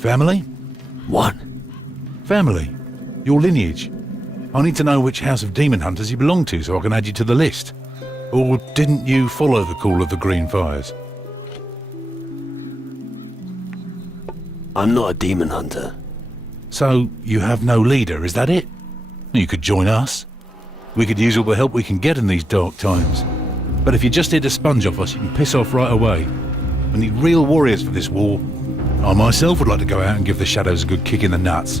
Family? What? Family. Your lineage. I need to know which house of demon hunters you belong to so I can add you to the list. Or didn't you follow the call of the Green Fires? I'm not a demon hunter. So, you have no leader, is that it? You could join us. We could use all the help we can get in these dark times. But if you're just here to sponge off us, you can piss off right away. We need real warriors for this war. I myself would like to go out and give the shadows a good kick in the nuts.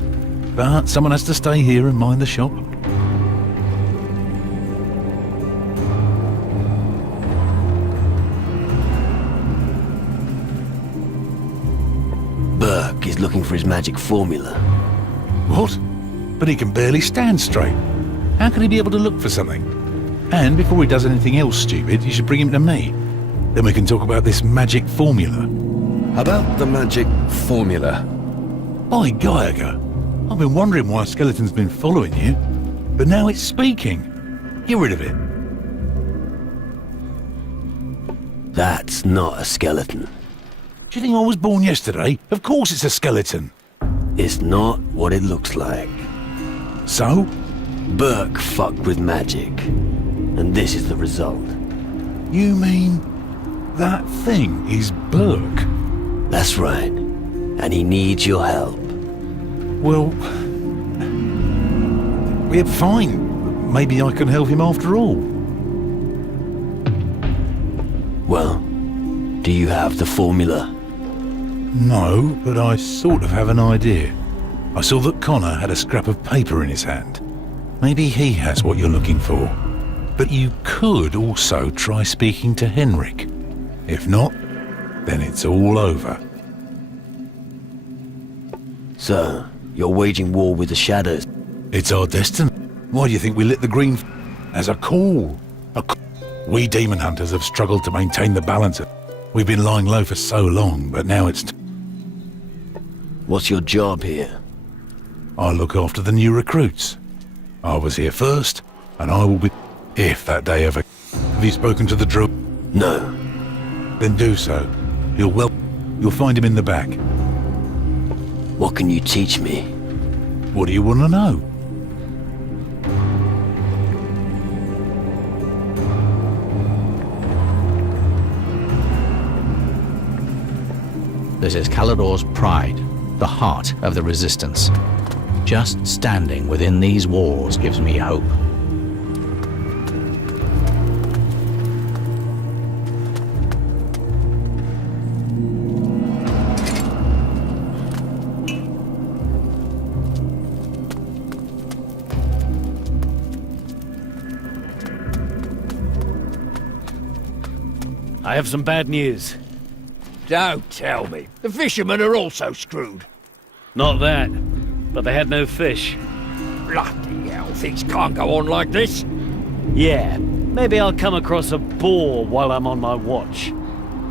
But someone has to stay here and mind the shop. Burke is looking for his magic formula. What? But he can barely stand straight. How can he be able to look for something? And before he does anything else stupid, you should bring him to me. Then we can talk about this magic formula. About the magic formula. By Geiger, I've been wondering why a skeleton's been following you, but now it's speaking. Get rid of it. That's not a skeleton. Do you think I was born yesterday? Of course it's a skeleton. It's not what it looks like. So? Burke fucked with magic. And this is the result. You mean that thing is Burke? That's right. And he needs your help. Well, we're fine. Maybe I can help him after all. Well, do you have the formula? No, but I sort of have an idea. I saw that Connor had a scrap of paper in his hand. Maybe he has what you're looking for. But you could also try speaking to Henrik. If not, then it's all over. So, you're waging war with the shadows. It's our destiny. Why do you think we lit the green as a call? We demon hunters have struggled to maintain the balance. We've been lying low for so long, but now it's... What's your job here? I look after the new recruits. I was here first, and I will be... If that day ever... Have you spoken to the druid? No. Then do so. You'll find him in the back. What can you teach me? What do you want to know? This is Calador's pride, the heart of the Resistance. Just standing within these walls gives me hope. I have some bad news. Don't tell me. The fishermen are also screwed. Not that, but they had no fish. Bloody hell, things can't go on like this. Yeah, maybe I'll come across a boar while I'm on my watch.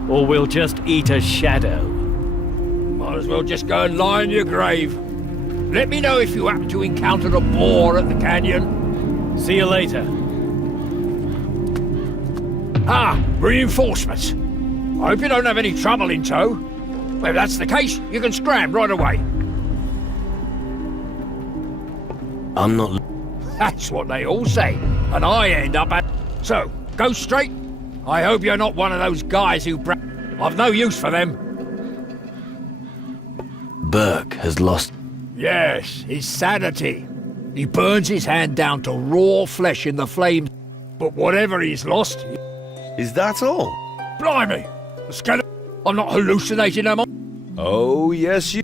Or we'll just eat a shadow. Might as well just go and lie in your grave. Let me know if you happen to encounter a boar at the canyon. See you later. Ah, reinforcements. I hope you don't have any trouble in tow. Well, if that's the case, you can scram right away. I'm not... That's what they all say, and I end up at... So, go straight. I hope you're not one of those guys who I've no use for them. Burke has lost... Yes, his sanity. He burns his hand down to raw flesh in the flames. But whatever he's lost... Is that all? Blimey! The skeleton... I'm not hallucinating, am I? Oh, yes, you...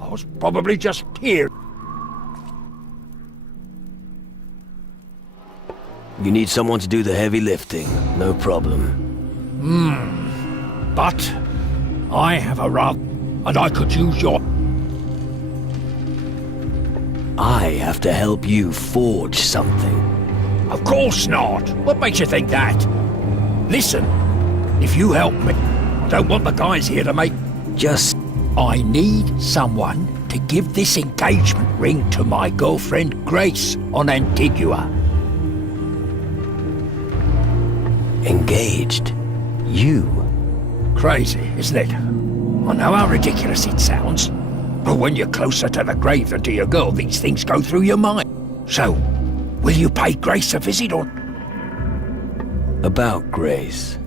I was probably just here. You need someone to do the heavy lifting. No problem. But I have a rub, and I could use your... I have to help you forge something. Of course not. What makes you think that? Listen, if you help me, I don't want the guys here to make... Just... I need someone to give this engagement ring to my girlfriend Grace on Antigua. Engaged? You? Crazy, isn't it? I know how ridiculous it sounds, But when you're closer to the grave than to your girl, these things go through your mind. So, will you pay Grace a visit or... About Grace.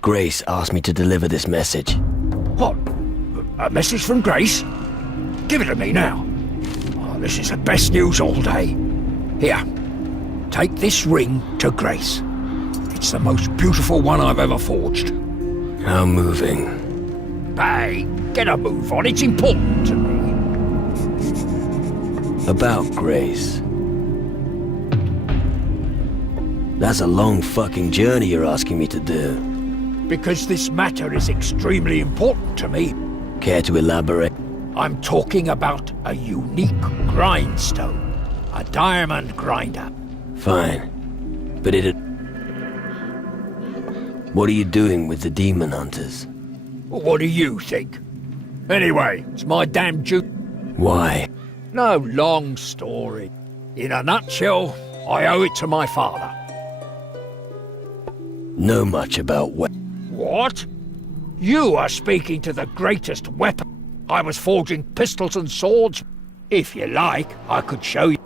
Grace asked me to deliver this message. What? A message from Grace? Give it to me now. Oh, this is the best news all day. Here, take this ring to Grace. It's the most beautiful one I've ever forged. How moving. Hey, get a move on. It's important to me. About Grace. That's a long fucking journey you're asking me to do. Because this matter is extremely important to me. Care to elaborate? I'm talking about a unique grindstone. A diamond grinder. Fine. But what are you doing with the demon hunters? What do you think? Anyway, it's my damn duty. Why? No long story. In a nutshell, I owe it to my father. Know much about What? You are speaking to the greatest weapon. I was forging pistols and swords. If you like, I could show you.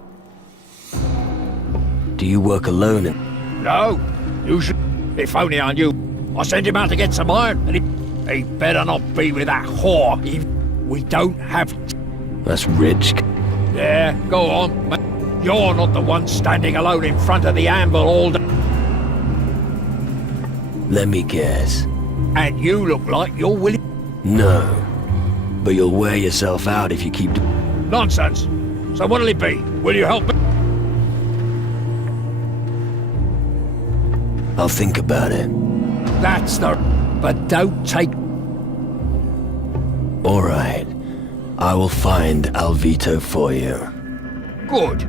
Do you work alone No, usually. If only I knew. I sent him out to get some iron, and he better not be with that whore. We don't have... That's rich. Yeah, go on, mate. You're not the one standing alone in front of the anvil all day. Let me guess. And you look like you're willing... No. But you'll wear yourself out if you keep... Nonsense. So what'll it be? Will you help me? I'll think about it. That's the... But don't take... All right. I will find Alvito for you. Good.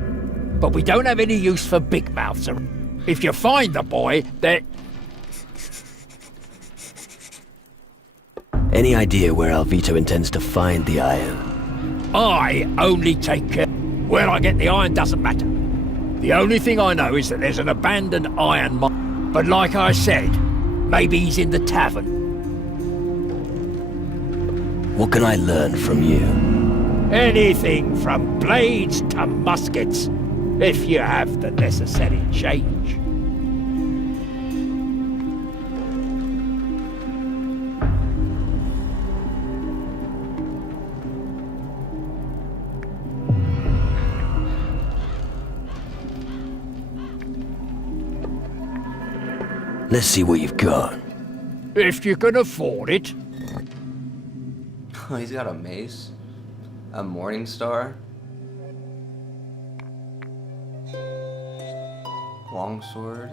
But we don't have any use for big mouths. If you find the boy, then... Any idea where Alvito intends to find the iron? I only take care. Where I get the iron doesn't matter. The only thing I know is that there's an abandoned iron mine. But like I said, maybe he's in the tavern. What can I learn from you? Anything from blades to muskets, if you have the necessary change. Let's see what you've got. If you can afford it. Oh, he's got a mace, a morning star, longsword.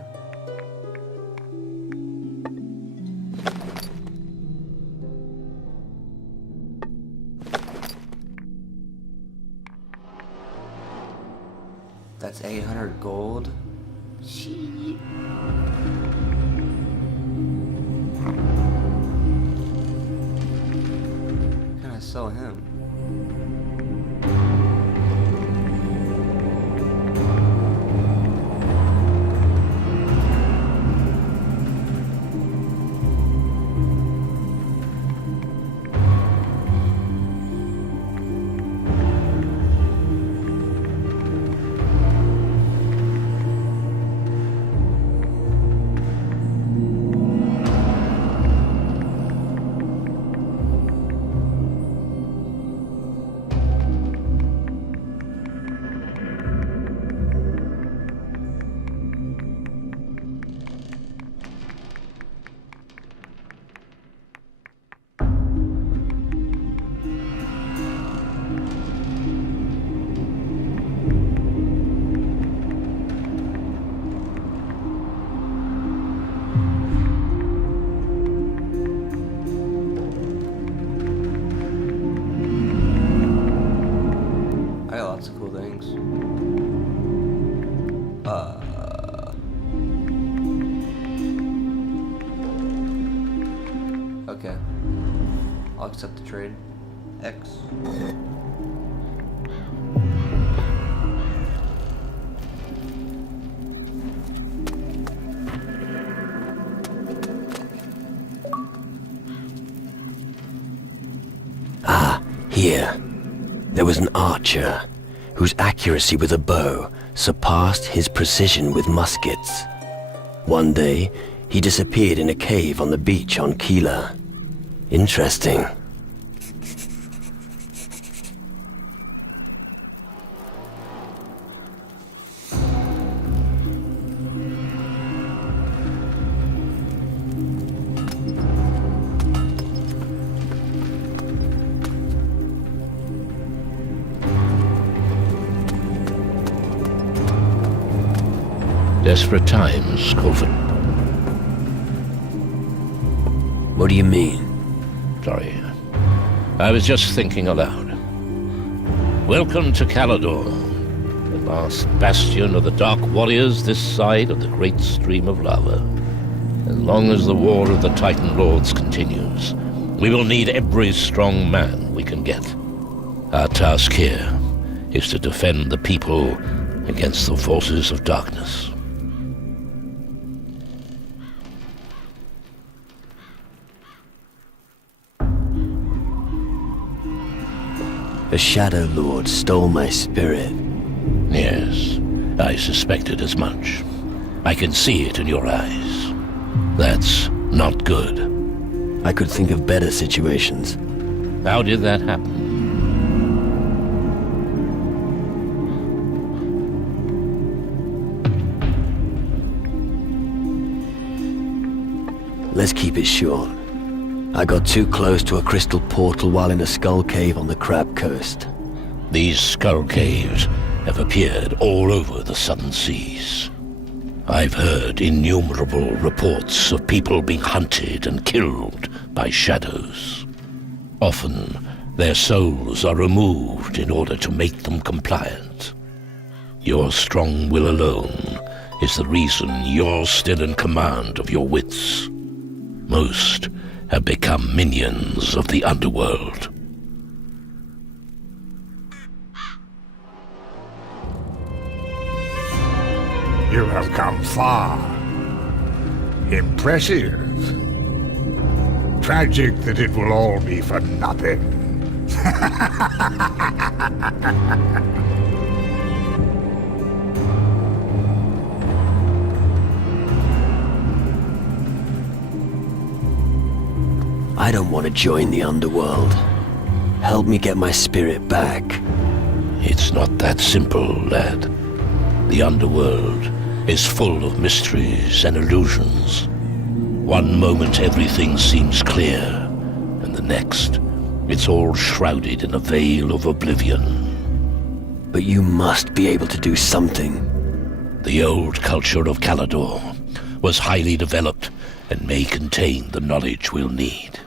That's 800 gold. Gee. Can I sell him? I got lots of cool things. Okay. I'll accept the trade. X. Here, there was an archer whose accuracy with a bow surpassed his precision with muskets. One day, he disappeared in a cave on the beach on Keeler. Interesting. Desperate times call for... What do you mean? Sorry. I was just thinking aloud. Welcome to Calador, the last bastion of the Dark Warriors this side of the great stream of lava. As long as the war of the Titan Lords continues, we will need every strong man we can get. Our task here is to defend the people against the forces of darkness. A Shadow Lord stole my spirit. Yes, I suspected as much. I can see it in your eyes. That's not good. I could think of better situations. How did that happen? Let's keep it short. I got too close to a crystal portal while in a skull cave on the Crab Coast. These skull caves have appeared all over the southern seas. I've heard innumerable reports of people being hunted and killed by shadows. Often, their souls are removed in order to make them compliant. Your strong will alone is the reason you're still in command of your wits. Most have become minions of the underworld. You have come far. Impressive. Tragic that it will all be for nothing. I don't want to join the underworld. Help me get my spirit back. It's not that simple, lad. The underworld is full of mysteries and illusions. One moment everything seems clear, and the next, it's all shrouded in a veil of oblivion. But you must be able to do something. The old culture of Calador was highly developed and may contain the knowledge we'll need.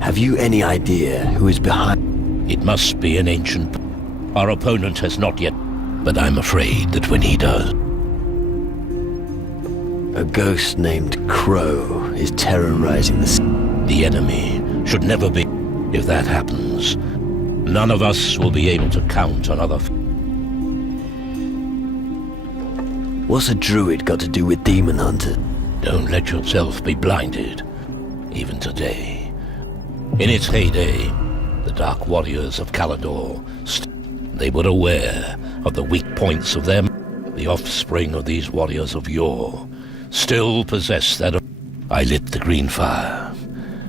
Have you any idea who is behind? It must be an ancient... Our opponent has not yet, but I'm afraid that when he does... A ghost named Crow is terrorizing the... The enemy should never be... If that happens, none of us will be able to count on other... What's a druid got to do with demon hunters? Don't let yourself be blinded, even today. In its heyday, the Dark Warriors of Calador, they were aware of the weak points of them. The offspring of these warriors of yore still possess that... I lit the green fire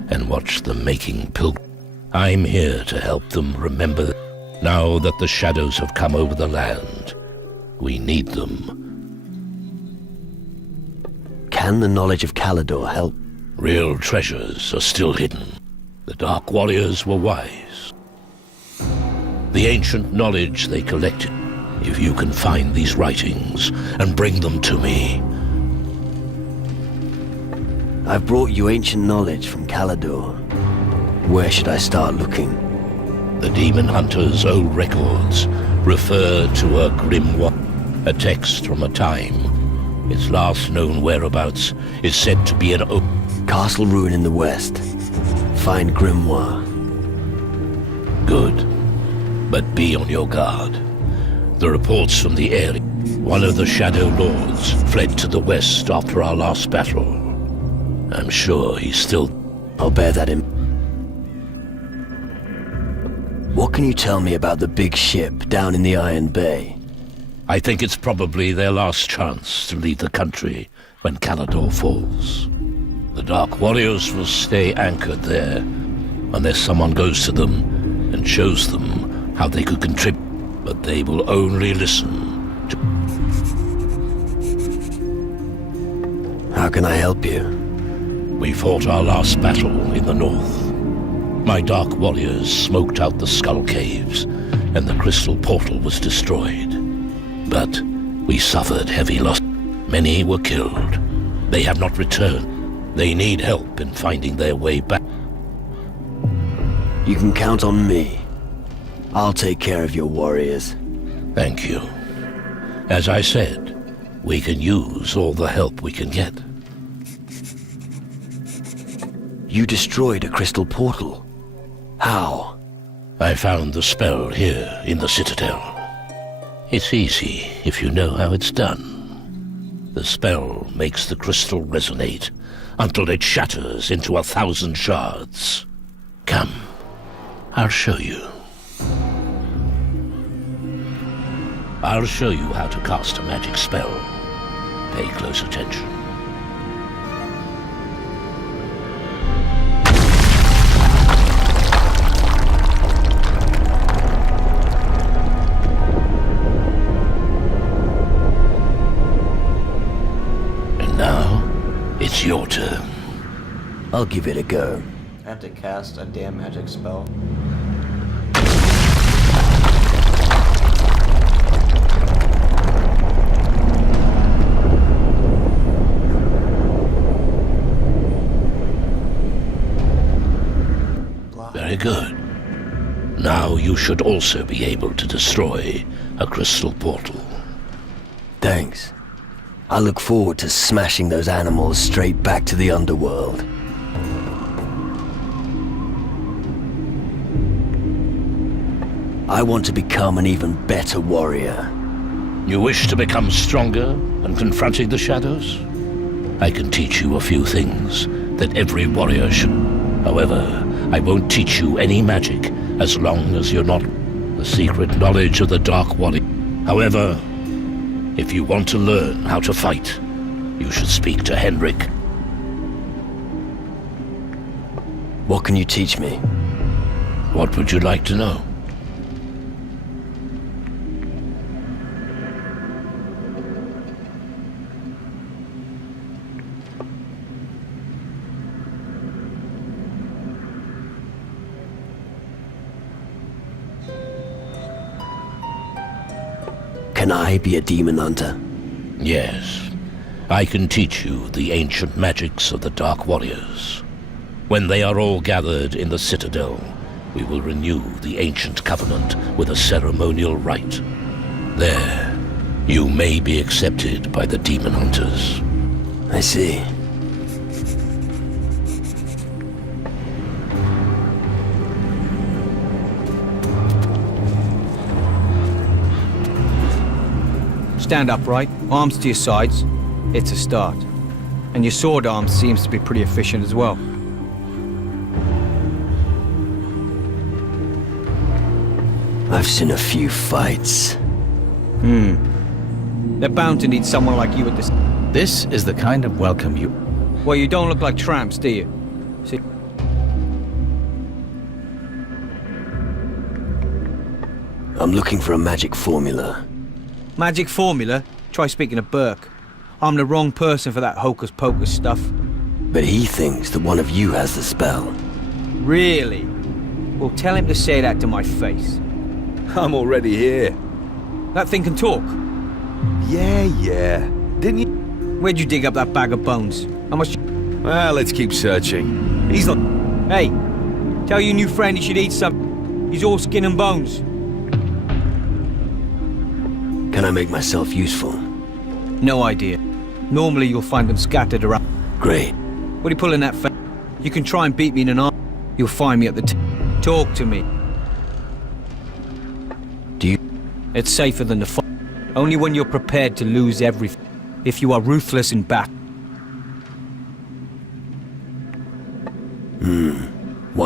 and watched them making pilgrims. I'm here to help them remember that now that the shadows have come over the land, we need them. Can the knowledge of Calador help? Real treasures are still hidden. The Dark Warriors were wise. The ancient knowledge they collected. If you can find these writings and bring them to me. I've brought you ancient knowledge from Calador. Where should I start looking? The Demon Hunter's old records refer to a grimoire, a text from a time. Its last known whereabouts is said to be an Castle ruin in the west. Find grimoire. Good. But be on your guard. The reports from the area. One of the Shadow Lords fled to the west after our last battle. I'm sure he's still... I'll bear that in. What can you tell me about the big ship down in the Iron Bay? I think it's probably their last chance to leave the country when Calador falls. The Dark Warriors will stay anchored there unless someone goes to them and shows them how they could contribute. But they will only listen to... How can I help you? We fought our last battle in the north. My Dark Warriors smoked out the Skull Caves, and the Crystal Portal was destroyed. But we suffered heavy loss. Many were killed. They have not returned. They need help in finding their way back. You can count on me. I'll take care of your warriors. Thank you. As I said, we can use all the help we can get. You destroyed a crystal portal. How? I found the spell here in the Citadel. It's easy if you know how it's done. The spell makes the crystal resonate until it shatters into 1,000 shards. Come, I'll show you. I'll show you how to cast a magic spell. Pay close attention. It's your turn. I'll give it a go. I have to cast a damn magic spell. Very good. Now you should also be able to destroy a crystal portal. Thanks. I look forward to smashing those animals straight back to the underworld. I want to become an even better warrior. You wish to become stronger and confronting the shadows? I can teach you a few things that every warrior should. However, I won't teach you any magic as long as you're not the secret knowledge of the Dark Warrior. However, if you want to learn how to fight, you should speak to Henrik. What can you teach me? What would you like to know? Can I be a demon hunter? Yes. I can teach you the ancient magics of the Dark Warriors. When they are all gathered in the Citadel, we will renew the ancient covenant with a ceremonial rite. There, you may be accepted by the demon hunters. I see. Stand upright, arms to your sides. It's a start. And your sword arm seems to be pretty efficient as well. I've seen a few fights. They're bound to need someone like you at this. This is the kind of welcome you... Well, you don't look like tramps, do you? See? I'm looking for a magic formula. Magic formula? Try speaking to Burke. I'm the wrong person for that hocus-pocus stuff. But he thinks that one of you has the spell. Really? Well, tell him to say that to my face. I'm already here. That thing can talk. Yeah. Didn't you? Where'd you dig up that bag of bones? How much... Well, let's keep searching. He's not... Hey, tell your new friend he should eat some. He's all skin and bones. Can I make myself useful? No idea. Normally you'll find them scattered around. Great. What are you pulling that face? You can try and beat me in an arm. You'll find me at the Talk to me. Do you... It's safer than the fight. Only when you're prepared to lose everything. If you are ruthless in battle.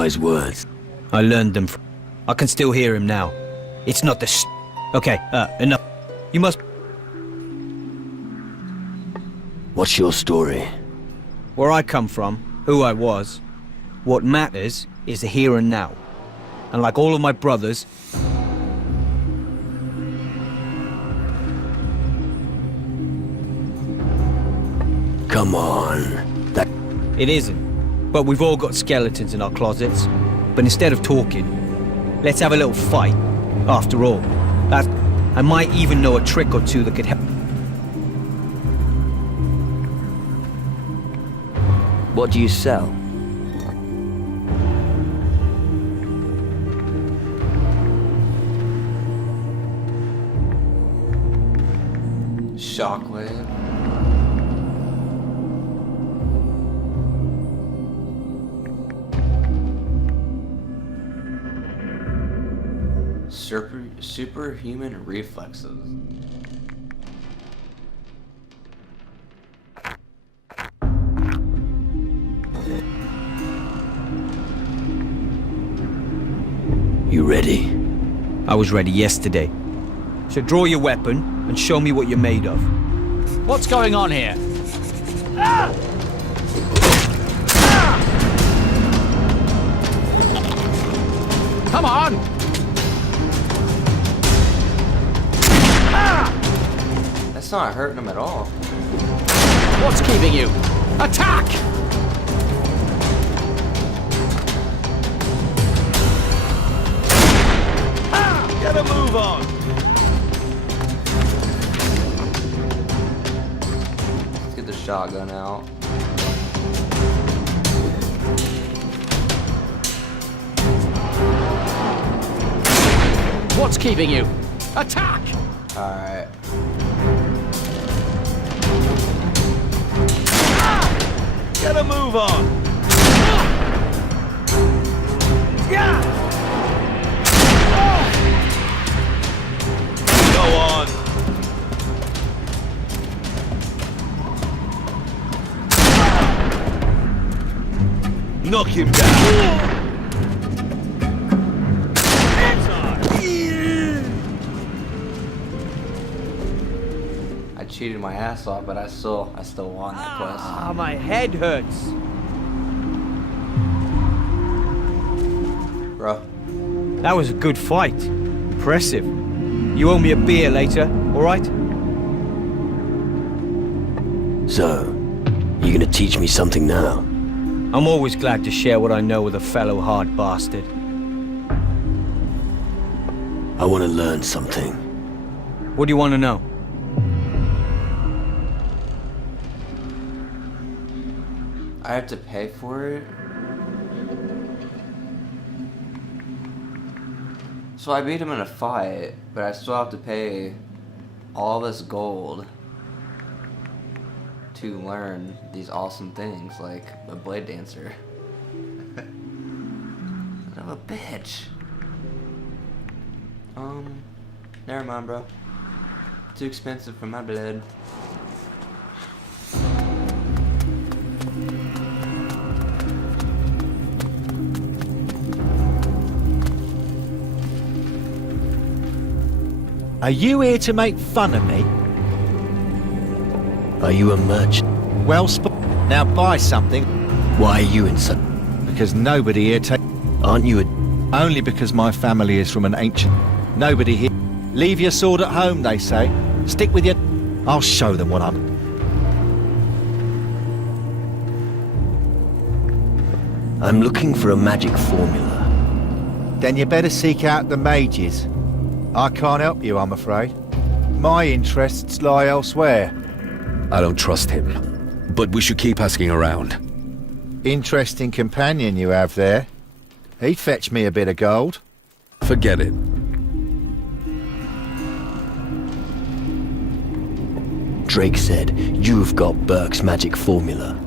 wise words. I learned them from... I can still hear him now. It's not the Okay, enough. You must... What's your story? Where I come from, who I was, what matters is the here and now. And like all of my brothers... Come on. That... It isn't. But we've all got skeletons in our closets. But instead of talking, let's have a little fight. After all, that... I might even know a trick or two that could help. What do you sell? Shockwave. Superhuman reflexes. You ready? I was ready yesterday. So draw your weapon and show me what you're made of. What's going on here? Come on! That's not hurting him at all. What's keeping you? Attack! Get a move on! Let's get the shotgun out. What's keeping you? Attack! Alright. Get a move on! Go on! Knock him down! I cheated my ass off, but I still won that quest. Ah, my head hurts. Bro. That was a good fight. Impressive. You owe me a beer later, all right? So, you gonna teach me something now? I'm always glad to share what I know with a fellow hard bastard. I want to learn something. What do you want to know? I have to pay for it? So I beat him in a fight, but I still have to pay all this gold to learn these awesome things like a blade dancer. Son of a bitch. Never mind, bro. Too expensive for my blood. Are you here to make fun of me? Are you a merchant? Well now buy something, Why are you in such... because nobody here takes... Aren't you a... Only because my family is from an ancient... Nobody here... Leave your sword at home, they say. Stick with your... I'll show them what I'm... I'm looking for a magic formula. Then you better seek out the mages. I can't help you, I'm afraid. My interests lie elsewhere. I don't trust him, but we should keep asking around. Interesting companion you have there. He'd fetch me a bit of gold. Forget it. Drake said you've got Burke's magic formula.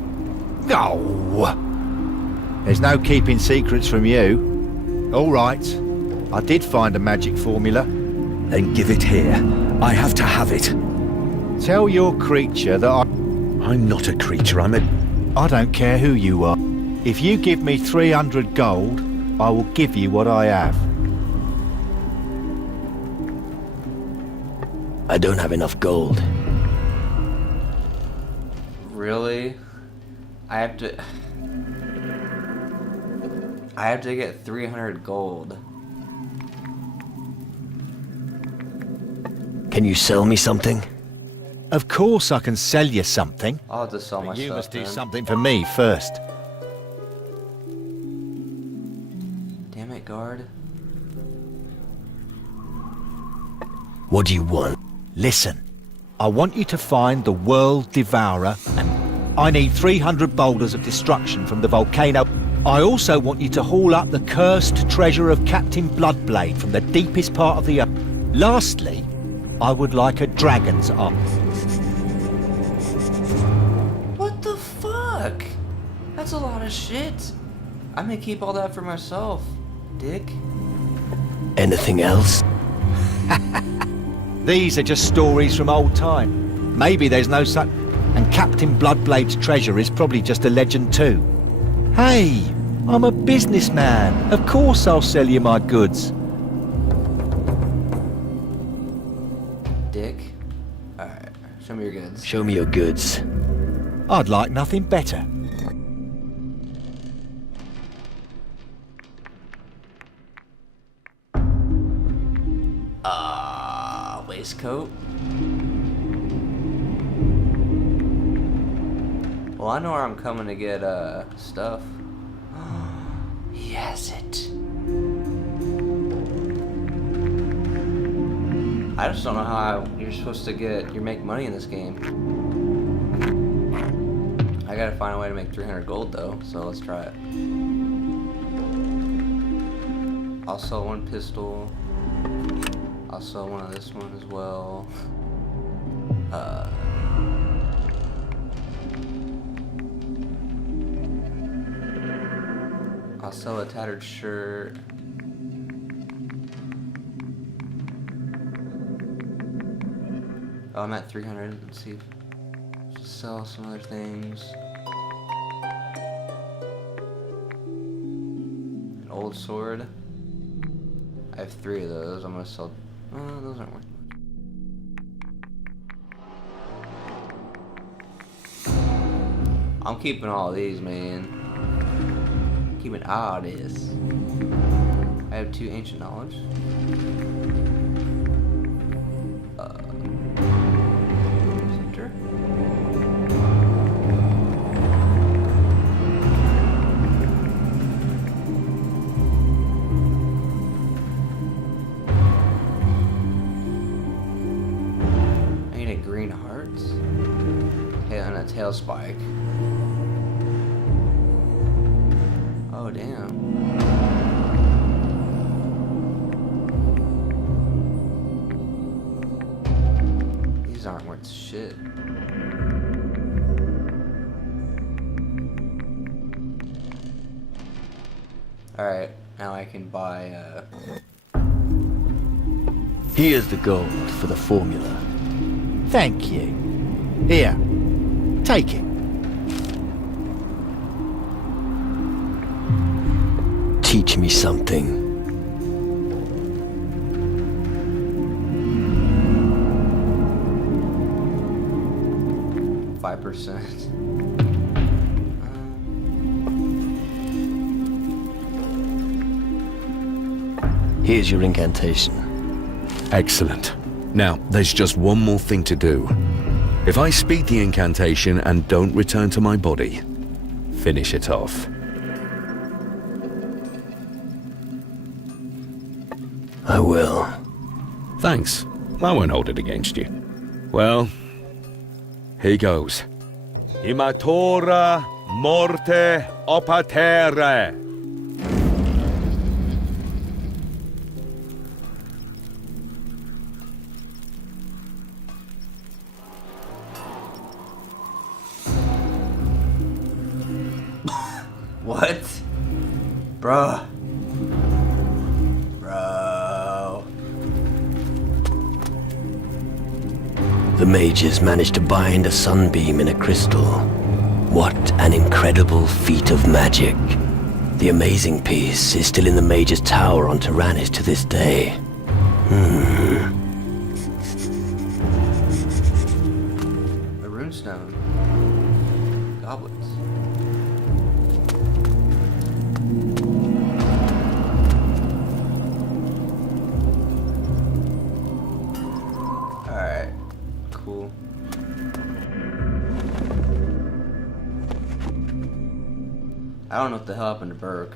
No! There's no keeping secrets from you. All right. I did find a magic formula. Then give it here. I have to have it. Tell your creature that I'm not a creature, I'm a... I don't care who you are. If you give me 300 gold, I will give you what I have. I don't have enough gold. Really? I have to get 300 gold. Can you sell me something? Of course I can sell you something. I'll have to sell my But you stuff. must do then. something for me first. Damn it, guard. What do you want? Listen, I want you to find the World Devourer, and I need 300 boulders of destruction from the volcano. I also want you to haul up the cursed treasure of Captain Bloodblade from the deepest part of the earth. Lastly, I would like a dragon's eye. What the fuck? That's a lot of shit. I'm gonna keep all that for myself, dick. Anything else? These are just stories from old time. Maybe there's no such... And Captain Bloodblade's treasure is probably just a legend too. Hey, I'm a businessman. Of course I'll sell you my goods. Dick. Alright, show me your goods. Show me your goods. I'd like nothing better. Waistcoat. Well, I know where I'm coming to get stuff. He has it. I just don't know how you're supposed to make money in this game. I gotta find a way to make 300 gold though, so let's try it. I'll sell one pistol. I'll sell one of this one as well. I'll sell a tattered shirt. Oh, I'm at 300. Let's see. Just sell some other things. An old sword. I have 3 of those. I'm gonna sell. Those aren't worth much. I'm keeping all of these, man. Keeping all this. I have 2 ancient knowledge. Center. I need a green heart. And a tail spike. Oh, damn. These aren't worth shit. Alright, now I can buy, Here's the gold for the formula. Thank you. Here, take it. Teach me something. 5%. Here's your incantation. Excellent. Now, there's just one more thing to do. If I speak the incantation and don't return to my body, finish it off. I will. Thanks. I won't hold it against you. Well, here goes. Imatora morte opatere. What? Bruh. Bro. The mages managed to bind a sunbeam in a crystal. What an incredible feat of magic. The amazing piece is still in the Mage's Tower on Tyrannus to this day. A runestone. Goblets. Alright. Cool. I don't know what the hell happened to Burke.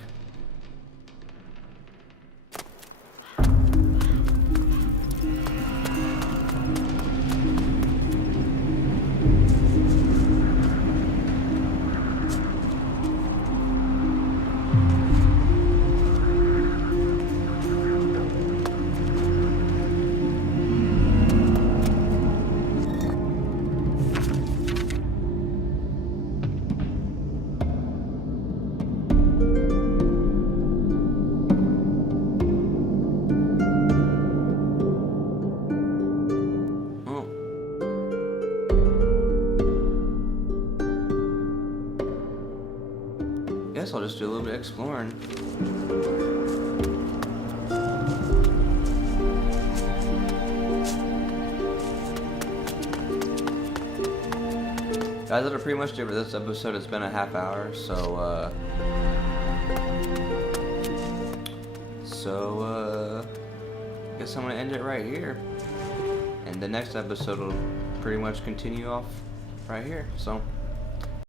Guess I'll just do a little bit of exploring. Guys, that'll pretty much do it for this episode. It's been a half hour, so guess I'm gonna end it right here. And the next episode will pretty much continue off right here. So